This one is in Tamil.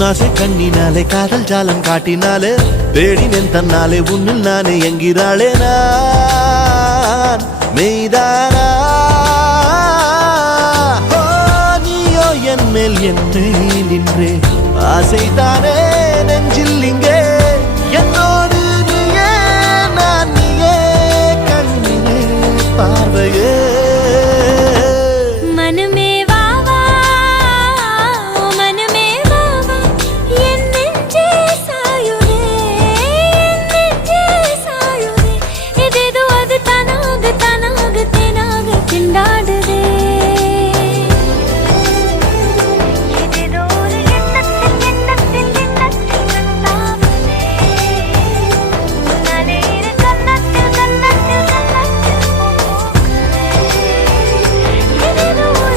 உன்னாசை கண்ணினாலே காதல் ஜாலம் காட்டினாலே தேடினேன் தன்னாலே உன்னில் நானே என்கிறாளே நான் மெய்தானா நீயோ என் மேல் என்னை